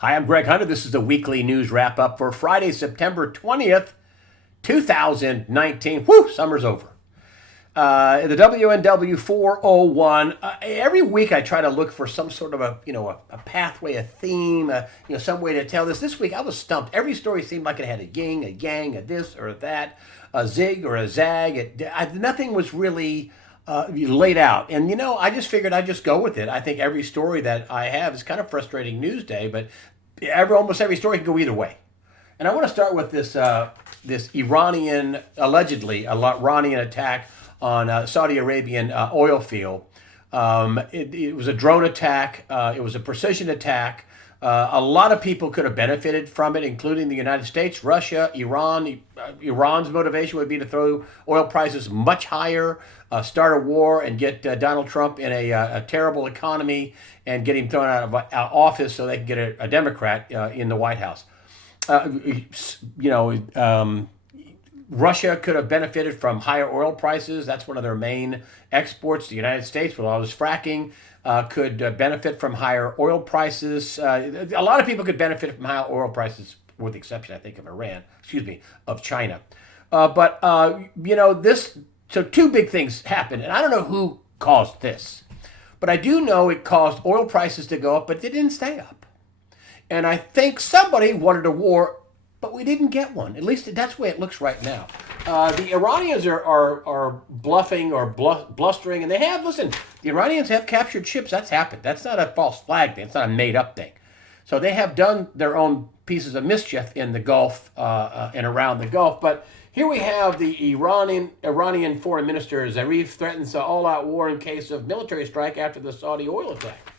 Hi, I'm Greg Hunter. This is the weekly news wrap up for Friday, September 20th, 2019. Whew, summer's over. The WNW 401. Every week I try to look for some sort of a pathway, a theme, some way to tell this. This week I was stumped. Every story seemed like it had a yin, a yang, a this or a that, a zig or a zag. Nothing was really laid out. And I just figured I'd just go with it. I think every story that I have is kind of frustrating news day, but almost every story can go either way. And I want to start with this Iranian, allegedly Iranian attack on Saudi Arabian oil field. It was a drone attack. It was a precision attack. A lot of people could have benefited from it, including the United States, Russia, Iran. Iran's motivation would be to throw oil prices much higher, start a war, and get Donald Trump in a terrible economy and get him thrown out of office so they can get a Democrat in the White House. Uh, you know, um, Russia could have benefited from higher oil prices. That's one of their main exports. The United States, with all this fracking, could benefit from higher oil prices. A lot of people could benefit from higher oil prices, with the exception, I think, of Iran, of China. This, so two big things happened, and I don't know who caused this, but I do know it caused oil prices to go up, but they didn't stay up. And I think somebody wanted a war, but we didn't get one. At least that's the way it looks right now. The Iranians are bluffing or blustering, and listen, the Iranians have captured ships. That's happened. That's not a false flag thing. It's not a made up thing. So they have done their own pieces of mischief in the Gulf and around the Gulf. But here we have the Iranian Foreign Minister Zarif threatens an all-out war in case of military strike after the Saudi oil attack.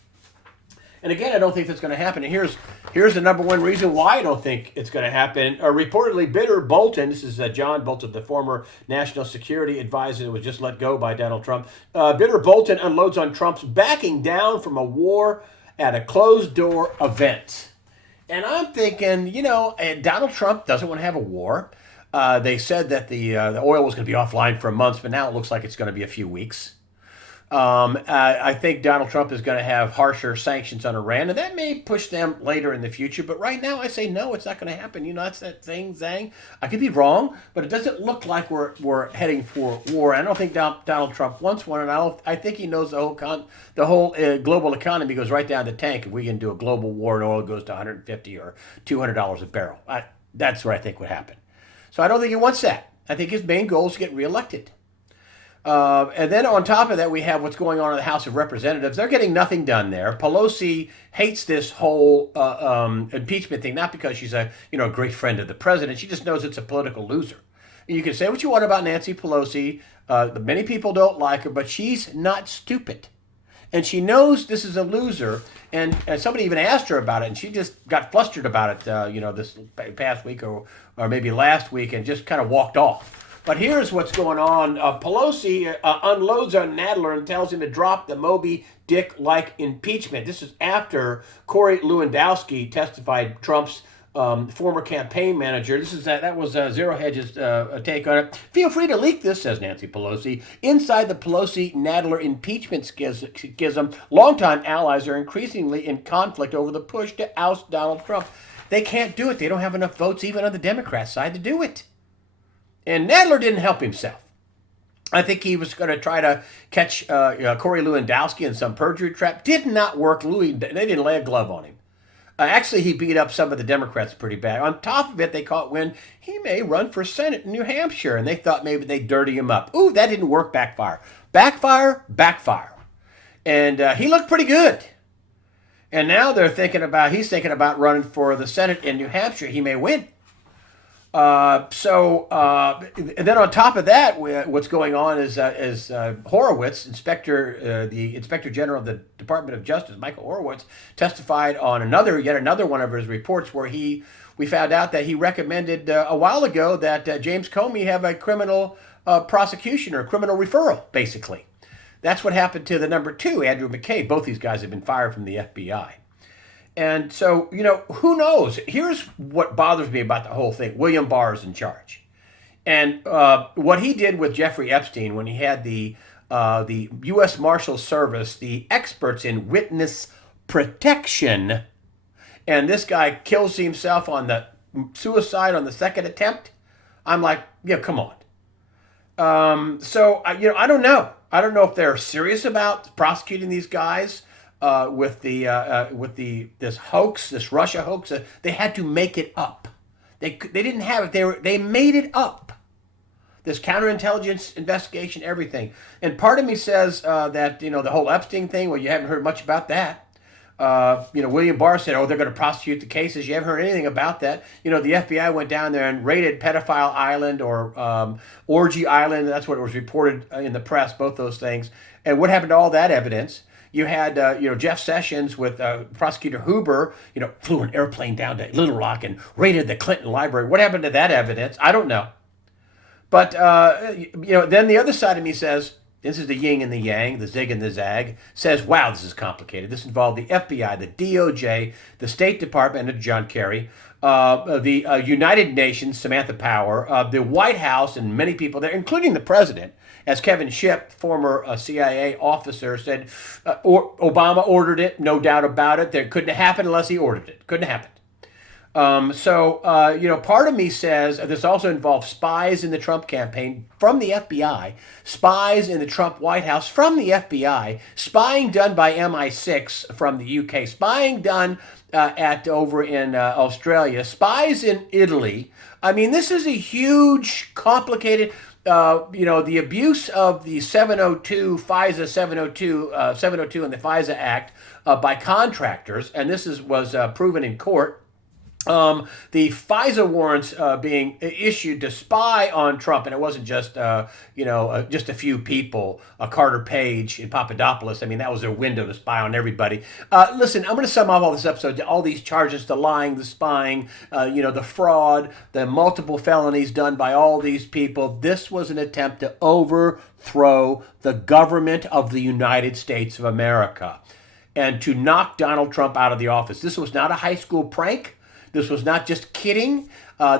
And again, I don't think that's going to happen. And here's the number one reason why I don't think it's going to happen. Reportedly, Bitter Bolton, this is John Bolton, the former national security advisor that was just let go by Donald Trump. Bitter Bolton unloads on Trump's backing down from a war at a closed-door event. And I'm thinking, Donald Trump doesn't want to have a war. They said that the oil was going to be offline for months, but now it looks like it's going to be a few weeks. I think Donald Trump is going to have harsher sanctions on Iran, and that may push them later in the future. But right now, I say no, it's not going to happen. That's that thing, Zhang. I could be wrong, but it doesn't look like we're heading for war. I don't think Donald Trump wants one, and I think he knows the whole global economy goes right down the tank if we can do a global war and oil goes to 150 or $200 a barrel. That's what I think would happen. So I don't think he wants that. I think his main goal is to get reelected. And then on top of that, we have what's going on in the House of Representatives. They're getting nothing done there. Pelosi hates this whole impeachment thing, not because she's a great friend of the president. She just knows it's a political loser. And you can say what you want about Nancy Pelosi. Many people don't like her, but she's not stupid. And she knows this is a loser. And somebody even asked her about it, and she just got flustered about it, this past week or maybe last week, and just kind of walked off. But here's what's going on. Pelosi unloads on Nadler and tells him to drop the Moby Dick-like impeachment. This is after Corey Lewandowski testified, Trump's former campaign manager. That was Zero Hedge's take on it. Feel free to leak this, says Nancy Pelosi. Inside the Pelosi-Nadler impeachment schism, longtime allies are increasingly in conflict over the push to oust Donald Trump. They can't do it. They don't have enough votes even on the Democrat side to do it. And Nadler didn't help himself. I think he was going to try to catch Corey Lewandowski in some perjury trap. Did not work. They didn't lay a glove on him. Actually, he beat up some of the Democrats pretty bad. On top of it, they caught wind he may run for Senate in New Hampshire, and they thought maybe they'd dirty him up. Ooh, that didn't work. Backfire. Backfire. And he looked pretty good. And now he's thinking about running for the Senate in New Hampshire. He may win. And then on top of that, what's going on is Horowitz, the Inspector General of the Department of Justice, Michael Horowitz, testified on yet another one of his reports where we found out that he recommended a while ago that James Comey have a criminal prosecution or criminal referral, basically. That's what happened to the number two, Andrew McCabe. Both these guys have been fired from the FBI. And so, who knows? Here's what bothers me about the whole thing. William Barr is in charge. And what he did with Jeffrey Epstein when he had the U.S. Marshal Service, the experts in witness protection, and this guy kills himself on the suicide on the second attempt. I'm like, yeah, come on. So I don't know. I don't know if they're serious about prosecuting these guys with the this hoax, this Russia hoax. They had to make it up. They didn't have it. They made it up. This counterintelligence investigation, everything. And part of me says that the whole Epstein thing. Well, you haven't heard much about that. William Barr said, "Oh, they're going to prosecute the cases." You haven't heard anything about that. The FBI went down there and raided Pedophile Island or Orgy Island. That's what it was reported in the press. Both those things. And what happened to all that evidence? You had Jeff Sessions with Prosecutor Huber. Flew an airplane down to Little Rock and raided the Clinton Library. What happened to that evidence? I don't know. But then the other side of me says, this is the yin and the yang, the zig and the zag, says, wow, this is complicated. This involved the FBI, the DOJ, the State Department of John Kerry, the United Nations, Samantha Power, the White House, and many people there, including the president. As Kevin Shipp, former CIA officer, said, Obama ordered it, no doubt about it. That couldn't happen unless he ordered it. Couldn't happen. Part of me says this also involves spies in the Trump campaign from the FBI, spies in the Trump White House from the FBI, spying done by MI6 from the UK, spying done over in Australia, spies in Italy. I mean, this is a huge, complicated. The abuse of the 702 FISA 702 and the FISA Act by contractors, and this was proven in court. The FISA warrants being issued to spy on Trump, and it wasn't just just a few people, Carter Page and Papadopoulos. I mean, that was their window to spy on everybody. Listen, I'm going to sum up all this episode, all these charges, the lying, the spying, the fraud, the multiple felonies done by all these people. This was an attempt to overthrow the government of the United States of America and to knock Donald Trump out of the office. This was not a high school prank. This was not just kidding.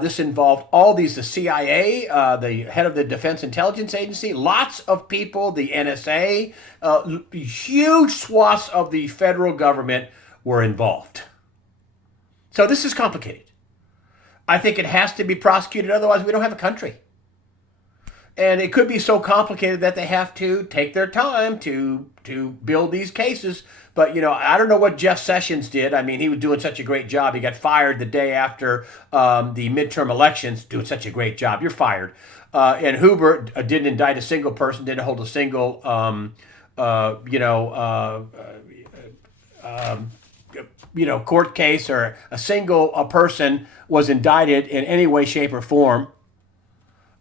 This involved all these, the CIA, the head of the Defense Intelligence Agency, lots of people, the NSA, huge swaths of the federal government were involved. So this is complicated. I think it has to be prosecuted, otherwise we don't have a country. And it could be so complicated that they have to take their time to build these cases. But, I don't know what Jeff Sessions did. I mean, he was doing such a great job. He got fired the day after the midterm elections, doing such a great job. You're fired. And Huber didn't indict a single person, didn't hold a single, court case, or a single person was indicted in any way, shape, or form.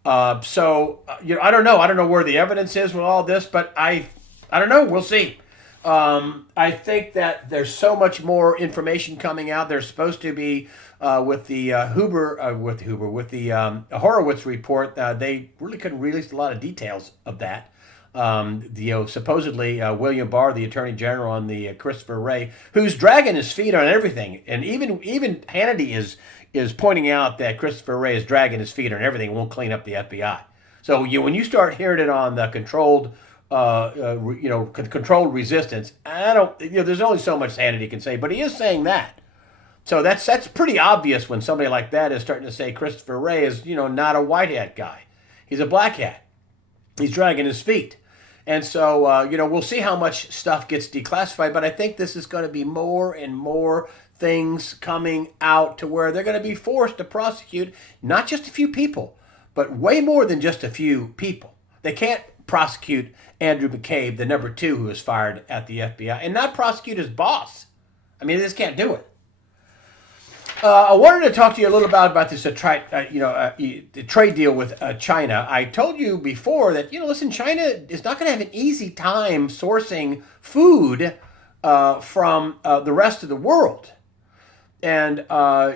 I don't know. I don't know where the evidence is with all this, but I don't know. We'll see. I think that there's so much more information coming out. There's supposed to be with the Horowitz report. They really couldn't release a lot of details of that. Supposedly William Barr, the Attorney General, and the Christopher Wray, who's dragging his feet on everything, and even Hannity is pointing out that Christopher Wray is dragging his feet on everything and won't clean up the FBI. So when you start hearing it on the controlled resistance, there's only so much Hannity can say, but he is saying that. So that's pretty obvious when somebody like that is starting to say Christopher Wray is, not a white hat guy. He's a black hat. He's dragging his feet. And so, we'll see how much stuff gets declassified, but I think this is going to be more and more things coming out to where they're going to be forced to prosecute not just a few people, but way more than just a few people. They can't prosecute Andrew McCabe, the number 2 who was fired at the FBI, and not prosecute his boss. I mean, they just can't do it. I wanted to talk to you a little about this trade deal with China. I told you before that, listen, China is not going to have an easy time sourcing food from the rest of the world. And,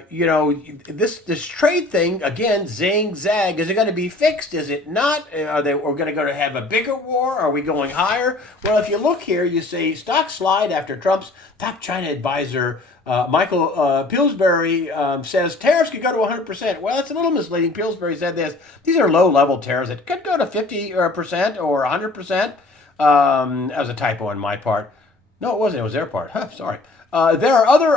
this trade thing, again, zing, zag, is it going to be fixed? Is it not? We're going to have a bigger war? Are we going higher? Well, if you look here, you see stock slide after Trump's top China advisor, Michael Pillsbury, says tariffs could go to 100%. Well, it's a little misleading. Pillsbury said this. These are low-level tariffs that could go to 50% or 100%. That was a typo on my part. No, it wasn't. It was their part. Sorry. There are other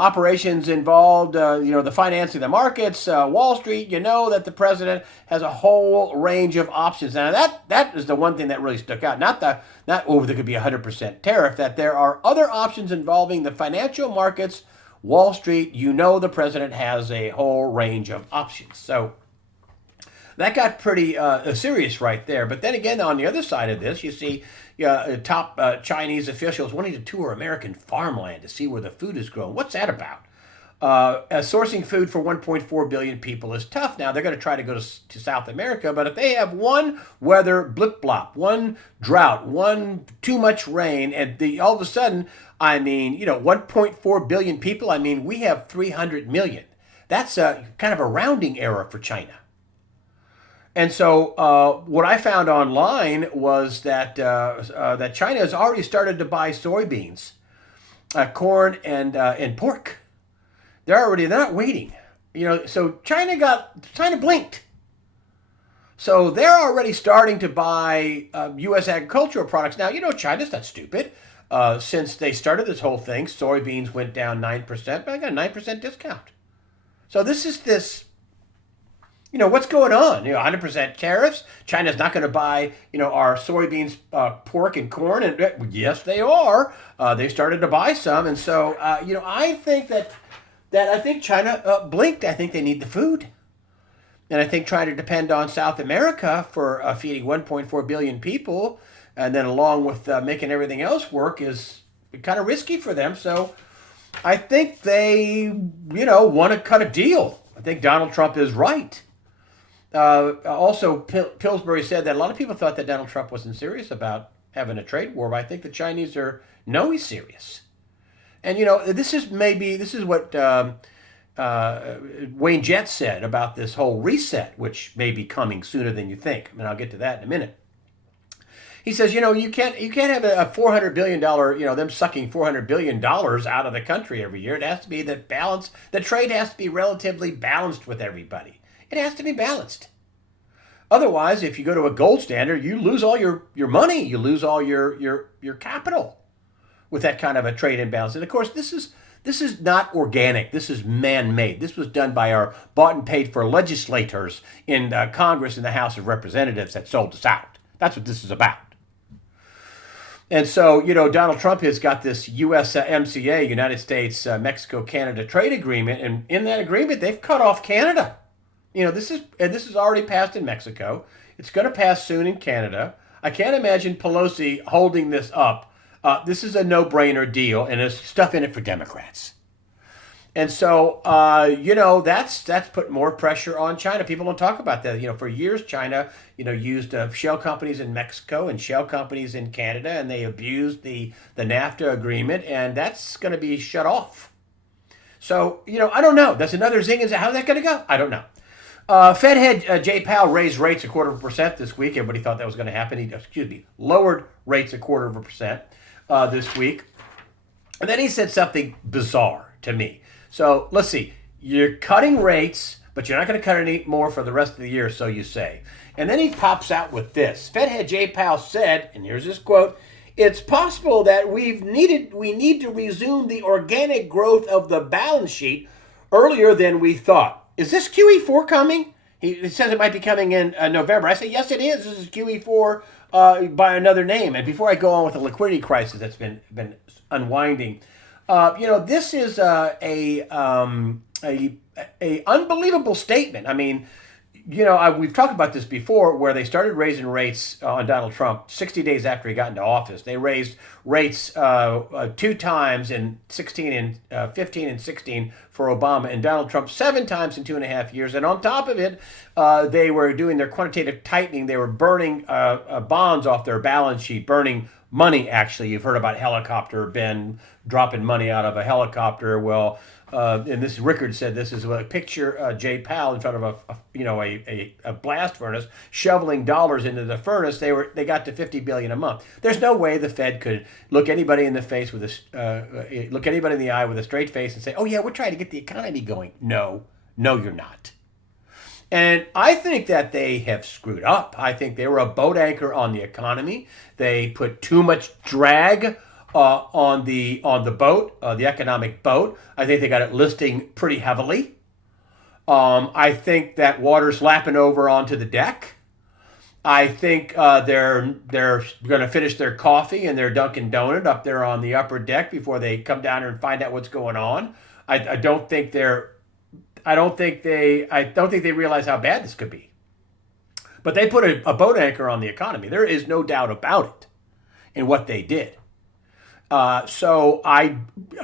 operations involved, the financing of the markets, Wall Street. You know that the president has a whole range of options. Now that is the one thing that really stuck out. Not there could be 100% tariff. That there are other options involving the financial markets, Wall Street. You know the president has a whole range of options. So that got pretty serious right there. But then again, on the other side of this, you see top Chinese officials wanting to tour American farmland to see where the food is grown. What's that about? Sourcing food for 1.4 billion people is tough. Now, they're going to try to go to South America, but if they have one weather blip-blop, one drought, one too much rain, and all of a sudden, 1.4 billion people, we have 300 million. That's kind of a rounding error for China. And so what I found online was that that China has already started to buy soybeans, corn, and pork. They're not waiting. So China blinked. So they're already starting to buy U.S. agricultural products. Now, China's not stupid. Since they started this whole thing, soybeans went down 9%, but I got a 9% discount. So this is this. What's going on? 100% tariffs. China's not going to buy, our soybeans, pork, and corn. And yes, they are. They started to buy some. And so, I think that I think China blinked. I think they need the food. And I think trying to depend on South America for feeding 1.4 billion people, and then along with making everything else work, is kind of risky for them. So I think they, want to cut a deal. I think Donald Trump is right. Also, Pillsbury said that a lot of people thought that Donald Trump wasn't serious about having a trade war, but I think the Chinese know he's serious. And, this is what Wayne Jett said about this whole reset, which may be coming sooner than you think. I'll get to that in a minute. He says, you can't have a $400 billion, them sucking $400 billion out of the country every year. It has to be the trade has to be relatively balanced with everybody. It has to be balanced. Otherwise, if you go to a gold standard, you lose all your money. You lose all your capital with that kind of a trade imbalance. And of course, this is not organic. This is man-made. This was done by our bought and paid for legislators in Congress and the House of Representatives that sold us out. That's what this is about. And so, Donald Trump has got this USMCA, United States, Mexico, Canada trade agreement. And in that agreement, they've cut off Canada. This is already passed in Mexico. It's going to pass soon in Canada. I can't imagine Pelosi holding this up. This is a no-brainer deal, and there's stuff in it for Democrats. And so, that's put more pressure on China. People don't talk about that. For years, China, used shell companies in Mexico and shell companies in Canada, and they abused the NAFTA agreement, and that's going to be shut off. So, I don't know. That's another zing. How's that going to go? I don't know. Fed head Jay Powell raised rates 0.25% this week. Everybody thought that was going to happen. He lowered rates 0.25% this week. And then he said something bizarre to me. So let's see. You're cutting rates, but you're not going to cut any more for the rest of the year, so you say. And then he pops out with this. Fed head Jay Powell said, and here's his quote, "It's possible that we need to resume the organic growth of the balance sheet earlier than we thought." Is this QE4 coming? He says it might be coming in November. I say, yes, it is. This is QE4 by another name. And before I go on with the liquidity crisis that's been unwinding, this is a unbelievable statement. We've talked about this before, where they started raising rates on Donald Trump 60 days after he got into office. They raised rates 2 times in 15 and 16 for Obama, and Donald Trump 7 times in 2.5 years. And on top of it, they were doing their quantitative tightening. They were burning bonds off their balance sheet, burning money, actually. You've heard about helicopter Ben dropping money out of a helicopter. Well, and this Rickard said this is a picture Jay Powell in front of a blast furnace shoveling dollars into the furnace. They got to $50 billion a month. There's no way the Fed could look anybody in the face with look anybody in the eye with a straight face and say, "Oh yeah, we're trying to get the economy going." No, you're not. And I think that they have screwed up. I think they were a boat anchor on the economy. They put too much drag on the boat, the economic boat. I think they got it listing pretty heavily. I think that water's lapping over onto the deck. I think they're going to finish their coffee and their Dunkin' Donut up there on the upper deck before they come down here and find out what's going on. I don't think they're I don't think they realize how bad this could be. But they put a boat anchor on the economy. There is no doubt about it in what they did. So I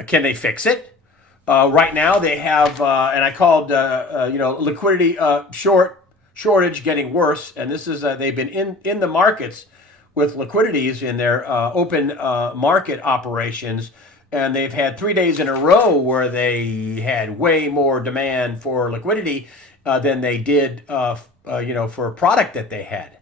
can they fix it? Right now they have, and I called liquidity shortage getting worse, and this is they've been in the markets with liquidities in their open market operations, and they've had 3 days in a row where they had way more demand for liquidity than they did, for a product that they had.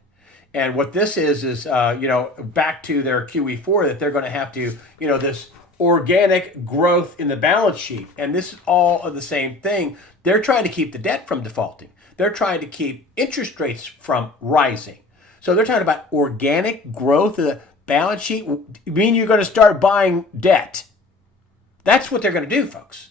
And what this is back to their QE4 that they're going to have to, this organic growth in the balance sheet. And this is all of the same thing. They're trying to keep the debt from defaulting. They're trying to keep interest rates from rising. So they're talking about organic growth of the balance sheet. You mean you're going to start buying debt? That's what they're going to do, folks.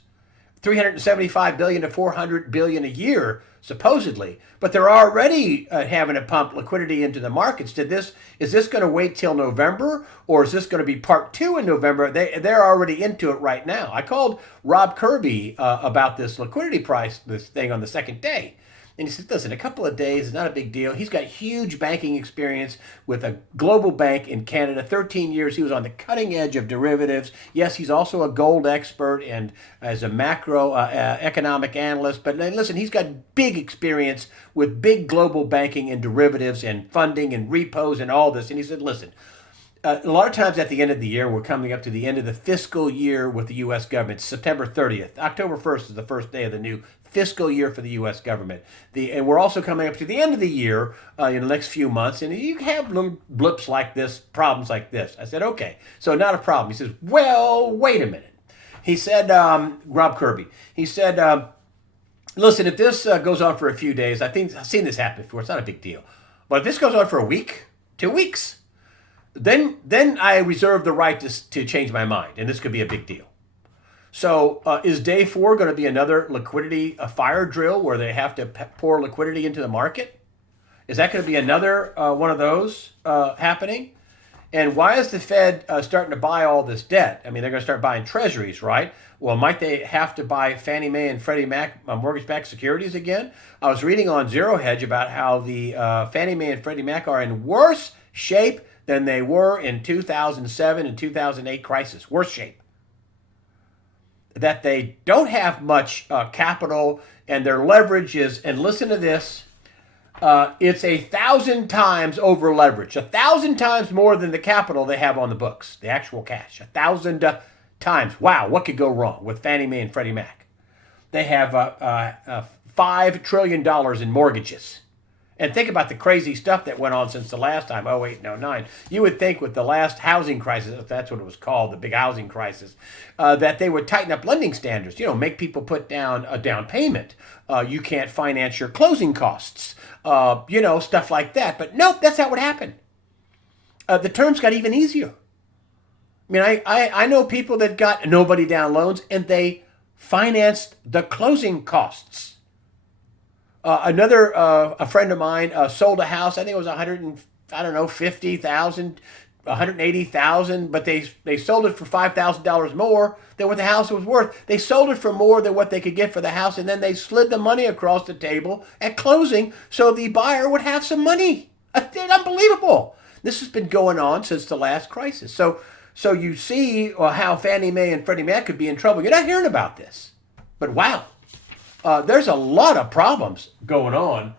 375 billion to 400 billion a year, supposedly, but they're already having to pump liquidity into the markets. Is this going to wait till November, or is this going to be part two in November? They're already into it right now. I called Rob Kirby about this liquidity price, this thing on the second day. And he said, listen, a couple of days is not a big deal. He's got huge banking experience with a global bank in Canada. 13 years, he was on the cutting edge of derivatives. Yes, he's also a gold expert and as a macro economic analyst. But listen, he's got big experience with big global banking and derivatives and funding and repos and all this. And he said, listen, a lot of times at the end of the year, we're coming up to the end of the fiscal year with the U.S. government. September 30th. October 1st is the first day of the new fiscal year for the U.S. government. And we're also coming up to the end of the year in the next few months, and you have little blips like this, problems like this. I said, okay, so not a problem. He says, well, wait a minute. He said, Rob Kirby, he said, listen, if this goes on for a few days, I've seen this happen before. It's not a big deal. But if this goes on for a week, 2 weeks, then I reserve the right to change my mind, and this could be a big deal. So is day 4 going to be another liquidity fire drill where they have to pour liquidity into the market? Is that going to be another one of those happening? And why is the Fed starting to buy all this debt? I mean, they're going to start buying treasuries, right? Well, might they have to buy Fannie Mae and Freddie Mac mortgage-backed securities again? I was reading on Zero Hedge about how the Fannie Mae and Freddie Mac are in worse shape than they were in 2007 and 2008 crisis. Worse shape. That they don't have much capital, and their leverage is, and listen to this, it's 1,000 times over leverage, 1,000 times more than the capital they have on the books, the actual cash, 1,000 times. Wow, what could go wrong with Fannie Mae and Freddie Mac? They have $5 trillion in mortgages. And think about the crazy stuff that went on since the last time, 08 and 09. You would think with the last housing crisis, if that's what it was called, the big housing crisis, that they would tighten up lending standards, make people put down a down payment. You can't finance your closing costs, stuff like that. But nope, that's not what happened. The terms got even easier. I mean, I know people that got nobody down loans, and they financed the closing costs. A friend of mine sold a house. I think it was 50,000, 180,000, but they sold it for $5,000 more than what the house was worth. They sold it for more than what they could get for the house, and then they slid the money across the table at closing so the buyer would have some money. It's unbelievable. This has been going on since the last crisis. So you see how Fannie Mae and Freddie Mac could be in trouble. You're not hearing about this, but wow. There's a lot of problems going on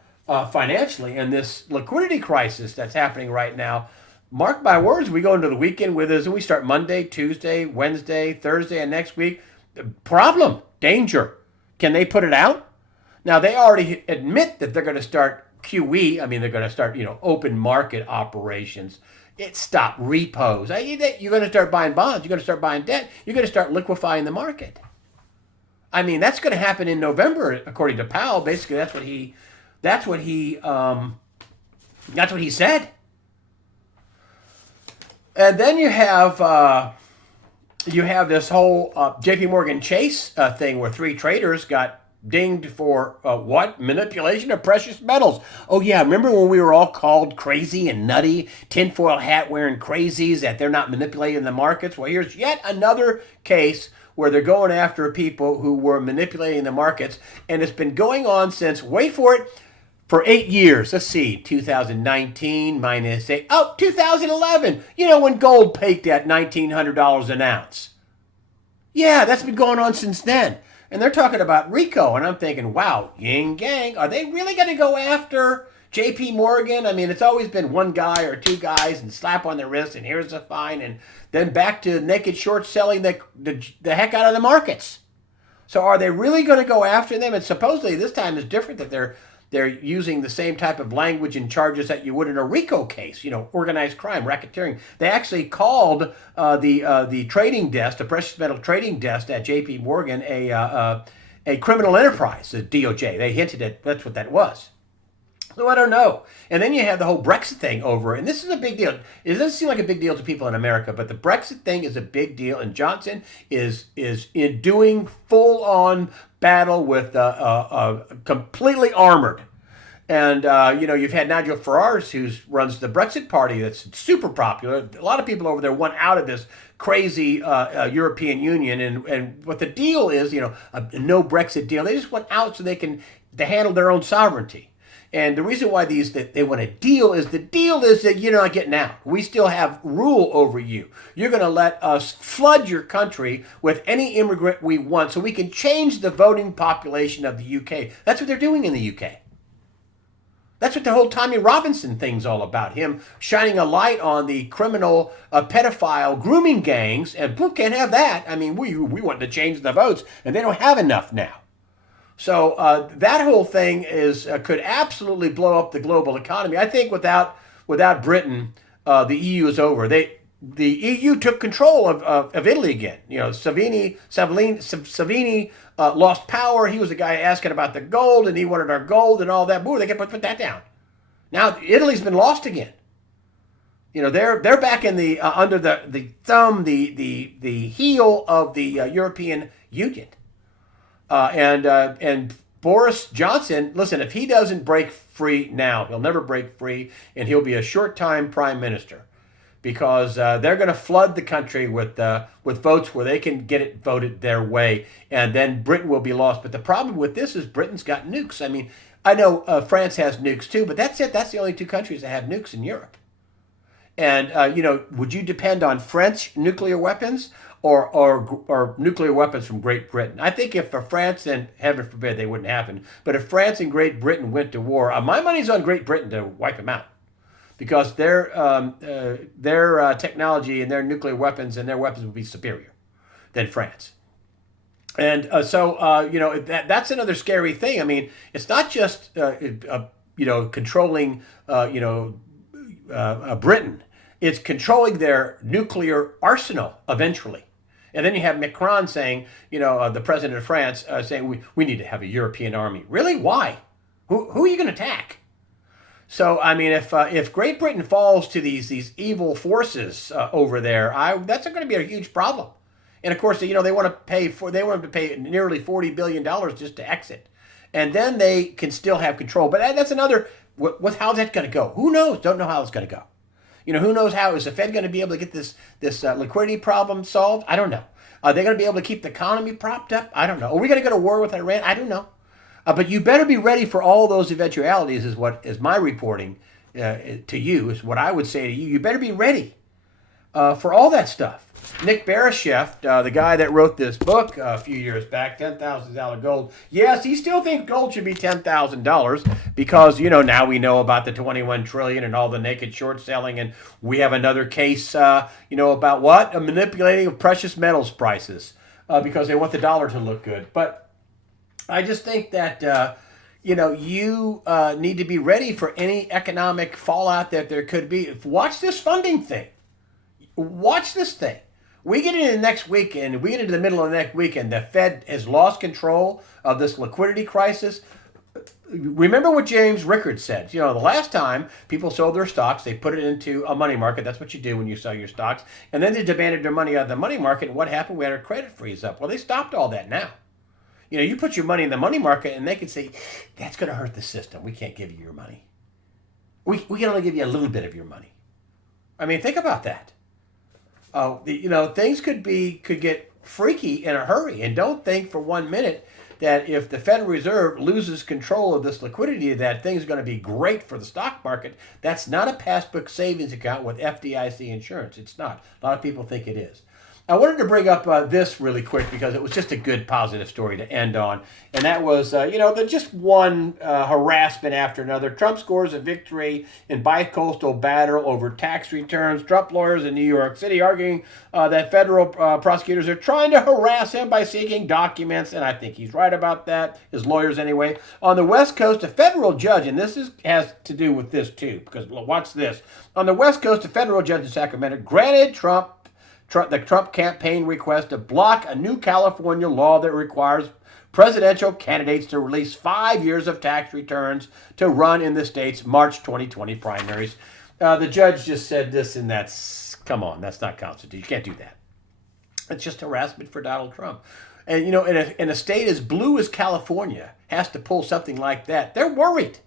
financially, and this liquidity crisis that's happening right now. Mark my words, we go into the weekend with us, and we start Monday, Tuesday, Wednesday, Thursday, and next week. Problem, danger. Can they put it out? Now, they already admit that they're going to start QE. I mean, they're going to start, open market operations. Stop repos. You're going to start buying bonds. You're going to start buying debt. You're going to start liquefying the market. I mean, that's going to happen in November, according to Powell. Basically, that's what he said. And then you have you have this whole J.P. Morgan Chase thing where three traders got dinged for what? Manipulation of precious metals. Oh, yeah. Remember when we were all called crazy and nutty, tinfoil hat wearing crazies, that they're not manipulating the markets? Well, here's yet another case where they're going after people who were manipulating the markets. And it's been going on since, wait for it, for 8 years. Let's see, 2019 minus 8. Oh, 2011. You know, when gold peaked at $1,900 an ounce. Yeah, that's been going on since then. And they're talking about RICO, and I'm thinking, wow, yin gang, are they really going to go after JP Morgan? I mean, it's always been one guy or two guys and slap on the wrist, and here's a fine, and then back to naked short selling the heck out of the markets. So are they really going to go after them? And supposedly this time is different, that they're using the same type of language and charges that you would in a RICO case, you know, organized crime, racketeering. They actually called the trading desk, the precious metal trading desk at J.P. Morgan, a criminal enterprise, the DOJ. They hinted at that's what that was. So I don't know. And then you have the whole Brexit thing over, and this is a big deal. It doesn't seem like a big deal to people in America, but the Brexit thing is a big deal, and Johnson is in doing full-on battle with completely armored. And, you know, you've had Nigel Farage, who runs the Brexit party that's super popular. A lot of people over there want out of this crazy European Union. And what the deal is, you know, a no Brexit deal. They just want out so they can handle their own sovereignty. And the reason why they want a deal is that you're not getting out. We still have rule over you. You're going to let us flood your country with any immigrant we want so we can change the voting population of the UK. That's what they're doing in the UK. That's what the whole Tommy Robinson thing's all about. Him shining a light on the criminal, pedophile grooming gangs, and who can't have that? I mean, we want to change the votes, and they don't have enough now. So that whole thing could absolutely blow up the global economy. I think without Britain, the EU is over. The EU took control of Italy again. You know, Salvini lost power. He was the guy asking about the gold, and he wanted our gold and all that. Boo, they can put that down. Now Italy's been lost again. You know, they're back in the under the thumb, the heel of the European Union. And Boris Johnson, listen, if he doesn't break free now, he'll never break free, and he'll be a short-time prime minister, because they're going to flood the country with votes where they can get it voted their way, and then Britain will be lost. But the problem with this is Britain's got nukes. I mean, I know France has nukes too, but that's it. That's the only two countries that have nukes in Europe. And, you know, would you depend on French nuclear weapons or nuclear weapons from Great Britain? I think if for France, and heaven forbid they wouldn't happen, but if France and Great Britain went to war, my money's on Great Britain to wipe them out, because their technology and their nuclear weapons and their weapons would be superior than France. And you know, that's another scary thing. I mean, it's not just you know, controlling Britain. It's controlling their nuclear arsenal eventually. And then you have Macron saying, you know, the president of France saying, we need to have a European army. Really? Why? Who are you going to attack? So, I mean, if Great Britain falls to these evil forces over there, that's going to be a huge problem. And of course, you know, they want to pay nearly $40 billion just to exit. And then they can still have control. But that's another, how's that going to go? Who knows? Don't know how it's going to go. You know, who knows how? Is the Fed going to be able to get this liquidity problem solved? I don't know. Are they going to be able to keep the economy propped up? I don't know. Are we going to go to war with Iran? I don't know. But you better be ready for all those eventualities, is my reporting to you, is what I would say to you. You better be ready for all that stuff. Nick Barasheft, the guy that wrote this book a few years back, $10,000 gold. Yes, he still thinks gold should be $10,000 because, you know, now we know about the 21 trillion and all the naked short selling, and we have another case, you know, about what? A manipulating of precious metals prices because they want the dollar to look good. But I just think that, you know, you need to be ready for any economic fallout that there could be. Watch this funding thing. Watch this thing. We get into next weekend, we get into the middle of the next weekend, the Fed has lost control of this liquidity crisis. remember what James Rickards said. You know, the last time people sold their stocks, they put it into a money market. That's what you do when you sell your stocks. And then they demanded their money out of the money market. And what happened? We had our credit freeze up. Well, they stopped all that now. You know, you put your money in the money market and they can say, that's going to hurt the system. We can't give you your money. We can only give you a little bit of your money. I mean, think about that. You know, things could get freaky in a hurry. And don't think for 1 minute that if the Federal Reserve loses control of this liquidity, that things are going to be great for the stock market. That's not a passbook savings account with FDIC insurance. It's not. A lot of people think it is. I wanted to bring up this really quick because it was just a good positive story to end on. And that was, you know, just one harassment after another. Trump scores a victory in bi-coastal battle over tax returns. Trump lawyers in New York City arguing that federal prosecutors are trying to harass him by seeking documents. And I think he's right about that, his lawyers anyway. On the West Coast, a federal judge, and this has to do with this too, because watch this. On the West Coast, a federal judge in Sacramento granted the Trump campaign request to block a new California law that requires presidential candidates to release 5 years of tax returns to run in the state's March 2020 primaries. The judge just said this, and come on, that's not constitutional. You can't do that. It's just harassment for Donald Trump. And, you know, in a state as blue as California has to pull something like that, they're worried.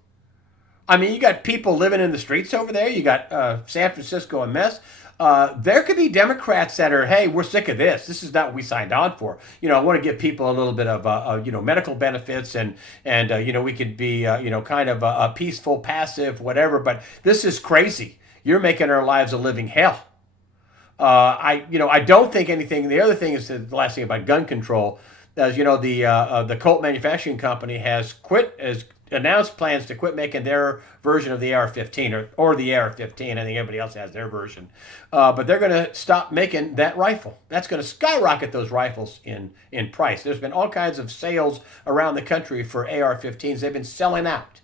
I mean, you got people living in the streets over there. You got San Francisco a mess. There could be Democrats that are, hey, we're sick of this. This is not what we signed on for. You know, I want to give people a little bit of, you know, medical benefits and you know, we could be, you know, kind of a peaceful, passive, whatever. But this is crazy. You're making our lives a living hell. I don't think anything. The other thing is the last thing about gun control. As you know, the Colt Manufacturing Company has announced plans to quit making their version of the AR-15 or the AR-15. I think everybody else has their version. But they're going to stop making that rifle. That's going to skyrocket those rifles in price. There's been all kinds of sales around the country for AR-15s. They've been selling out.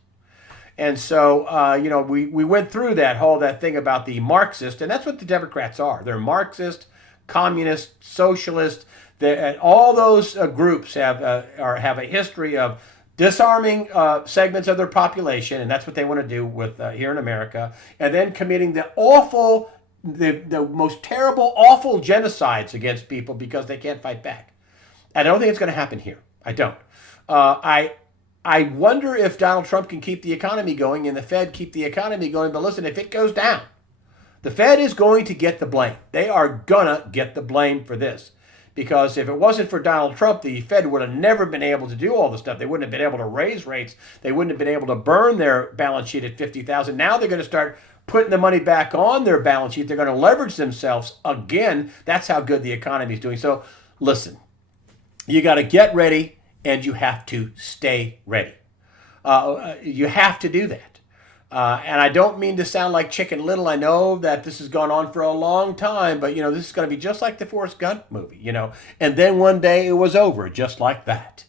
And so, you know, we went through that thing about the Marxist, and that's what the Democrats are. They're Marxist, communist, socialist. And all those groups have a history of disarming segments of their population, and that's what they want to do with here in America, and then committing the most terrible, awful genocides against people because they can't fight back. And I don't think it's going to happen here. I don't. I wonder if Donald Trump can keep the economy going and the Fed keep the economy going. But listen, if it goes down, the Fed is going to get the blame. They are going to get the blame for this. Because if it wasn't for Donald Trump, the Fed would have never been able to do all the stuff. They wouldn't have been able to raise rates. They wouldn't have been able to burn their balance sheet at 50,000. Now they're going to start putting the money back on their balance sheet. They're going to leverage themselves again. That's how good the economy is doing. So listen, you got to get ready and you have to stay ready. You have to do that. And I don't mean to sound like Chicken Little. I know that this has gone on for a long time, but, you know, this is going to be just like the Forrest Gump movie, you know. And then one day it was over, just like that.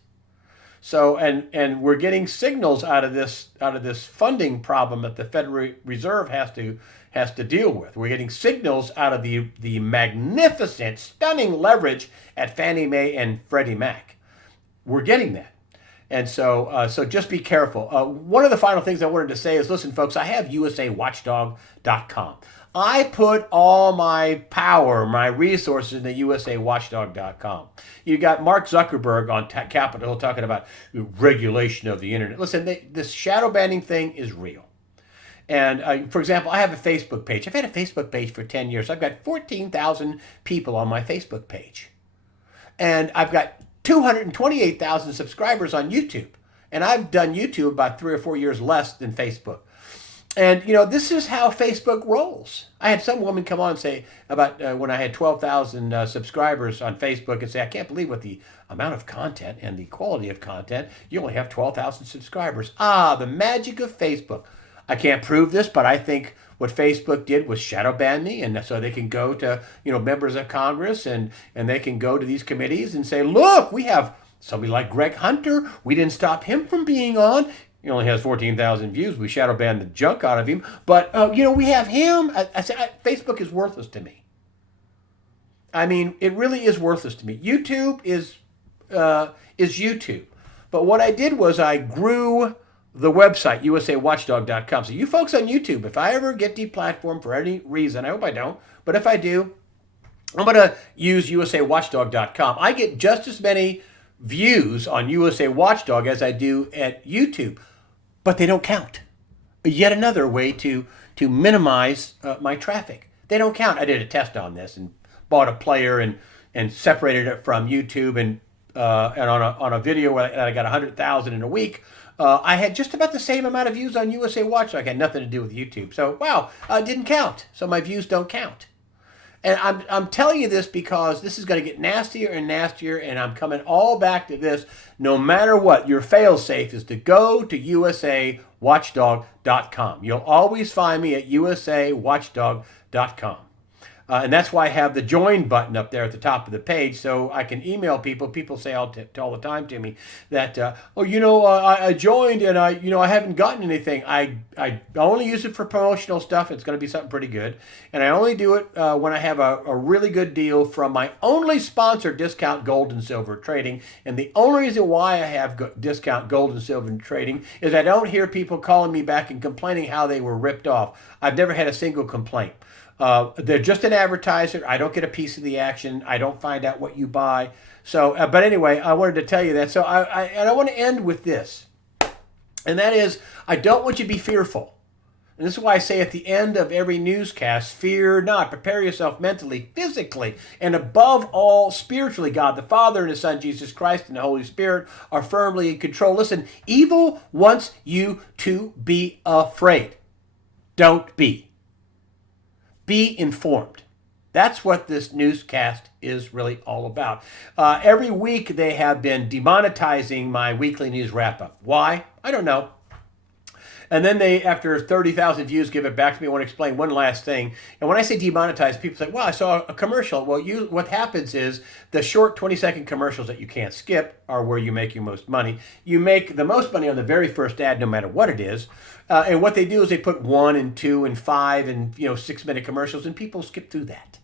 So, and we're getting signals out of this funding problem that the Federal Reserve has to deal with. We're getting signals out of the magnificent, stunning leverage at Fannie Mae and Freddie Mac. We're getting that. And so just be careful. One of the final things I wanted to say is, listen, folks, I have USAWatchdog.com. I put all my power, my resources into USAWatchdog.com. You got Mark Zuckerberg on Capitol Hill talking about regulation of the internet. Listen, this shadow banning thing is real. And for example, I have a Facebook page. I've had a Facebook page for 10 years. I've got 14,000 people on my Facebook page. And I've got 228,000 subscribers on YouTube. And I've done YouTube about 3 or 4 years less than Facebook. And, you know, this is how Facebook rolls. I had some woman come on and say about when I had 12,000 subscribers on Facebook and say, I can't believe what the amount of content and the quality of content, you only have 12,000 subscribers. The magic of Facebook. I can't prove this, but I think what Facebook did was shadow ban me, and so they can go to, you know, members of Congress and they can go to these committees and say, look, we have somebody like Greg Hunter. We didn't stop him from being on. He only has 14,000 views. We shadow banned the junk out of him. But, you know, we have him. I say Facebook is worthless to me. I mean, it really is worthless to me. YouTube is YouTube. But what I did was I grew the website, usawatchdog.com. So you folks on YouTube, if I ever get deplatformed for any reason, I hope I don't, but if I do, I'm going to use usawatchdog.com. I get just as many views on USA Watchdog as I do at YouTube, but they don't count. Yet another way to minimize my traffic. They don't count. I did a test on this and bought a player and separated it from YouTube and on a video where I got 100,000 in a week. I had just about the same amount of views on USA Watchdog. It had nothing to do with YouTube. So wow, it didn't count. So my views don't count. And I'm telling you this because this is going to get nastier and nastier, and I'm coming all back to this. No matter what, your fail-safe is to go to usawatchdog.com. You'll always find me at usawatchdog.com. And that's why I have the join button up there at the top of the page, so I can email people. People say all the time to me that, I joined and I haven't gotten anything. I only use it for promotional stuff. It's going to be something pretty good. And I only do it when I have a really good deal from my only sponsor, Discount Gold and Silver Trading. And the only reason why I have Discount Gold and Silver Trading is I don't hear people calling me back and complaining how they were ripped off. I've never had a single complaint. They're just an advertiser. I don't get a piece of the action. I don't find out what you buy. So, but anyway, I wanted to tell you that. So I want to end with this. And that is, I don't want you to be fearful. And this is why I say at the end of every newscast, fear not. Prepare yourself mentally, physically, and above all, spiritually. God the Father and His Son, Jesus Christ, and the Holy Spirit are firmly in control. Listen, evil wants you to be afraid. Don't be. Be informed. That's what this newscast is really all about. Every week they have been demonetizing my weekly news wrap-up. Why? I don't know. And then they, after 30,000 views, give it back to me. I want to explain one last thing. And when I say demonetize, people say, well, I saw a commercial. Well, what happens is the short 20-second commercials that you can't skip are where you make your most money. You make the most money on the very first ad, no matter what it is. And what they do is they put 1 and 2 and 5 and 6-minute commercials, and people skip through that.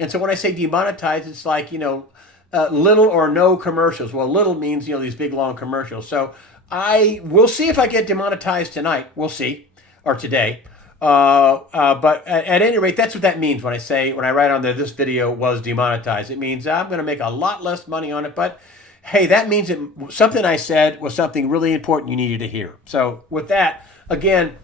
And so when I say demonetize, it's like little or no commercials. Well, little means these big long commercials. So we'll see if I get demonetized tonight. We'll see, or today. But at any rate, that's what that means when I write on there this video was demonetized. It means I'm going to make a lot less money on it, but hey, that means that something I said was something really important you needed to hear. So with that, again,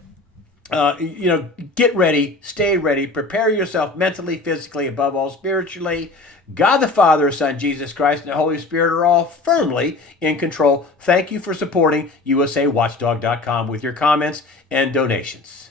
get ready, stay ready, prepare yourself mentally, physically, above all, spiritually. God the Father, Son, Jesus Christ, and the Holy Spirit are all firmly in control. Thank you for supporting USAWatchdog.com with your comments and donations.